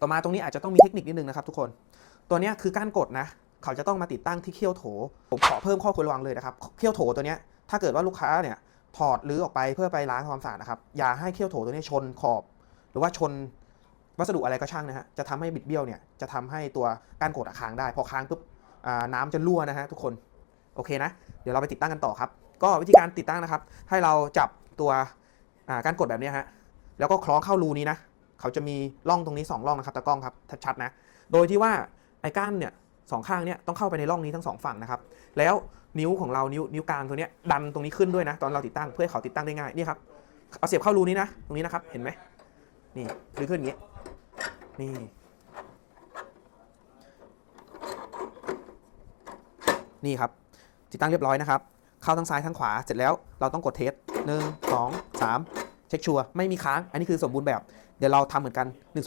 ต่อมาตรงนี้อาจจะต้องมีเทคนิคนิดนึงนะครับทุกคน ตัวนี้คือก้านกดนะ เขาจะต้องมาติดตั้งที่เขี้ยวโถ ผมขอเพิ่มข้อควรระวังเลยนะครับ เขี้ยวโถตัวนี้ถ้าเกิดว่าลูกค้าเนี่ยถอดหรือออกไปเพื่อไปล้างความสะอาดนะครับ อย่าให้เขี้ยวโถตัวนี้ชนขอบ หรือว่าชนวัสดุอะไรก็ช่างนะฮะ จะทำให้บิดเบี้ยวเนี่ย จะทำให้ตัวก้านกดอค้างได้ พอค้างปุ๊บอ่าน้ำจะรั่วนะฮะทุกคน โอเคนะ เดี๋ยวเราไปติดตั้งกันต่อครับ ก็วิธีการติดตั้งนะครับ ให้เราจับตัวอ่าก้านกดแบบนี้ฮะ แล้วก็คล้องเข้ารูนี้นะ เขาจะมีร่องตรงนี้2ร่องนะครับตะกล้องครับชัดนะ โดยที่ว่าไอ้ก้านเนี่ยสองข้างเนี่ยต้องเข้าไปในร่องนี้ทั้งสองฝั่งนะครับ แล้วนิ้วของเรานิ้วนิ้วกลางตัวเนี้ยดันตรงนี้ขึ้นด้วยนะ ตอนเราติดตั้งเพื่อให้เขาติดตั้งได้ง่ายนี่ครับเอาเสียบเข้ารูนี้นะ ตรงนี้นะครับเห็นไหมนี่ดึงขึ้นอย่างนี้นี่นี่ครับ ติดตั้งเรียบร้อยนะครับ เข้าทั้งซ้ายทั้งขวาเสร็จแล้วเราต้องกดเทสหนึ่งสองสามเช็คชัวร์ไม่มีค้าง อันนี้คือสมบูรณ์แบบ เดี๋ยวเราทำเหมือนกัน 1 2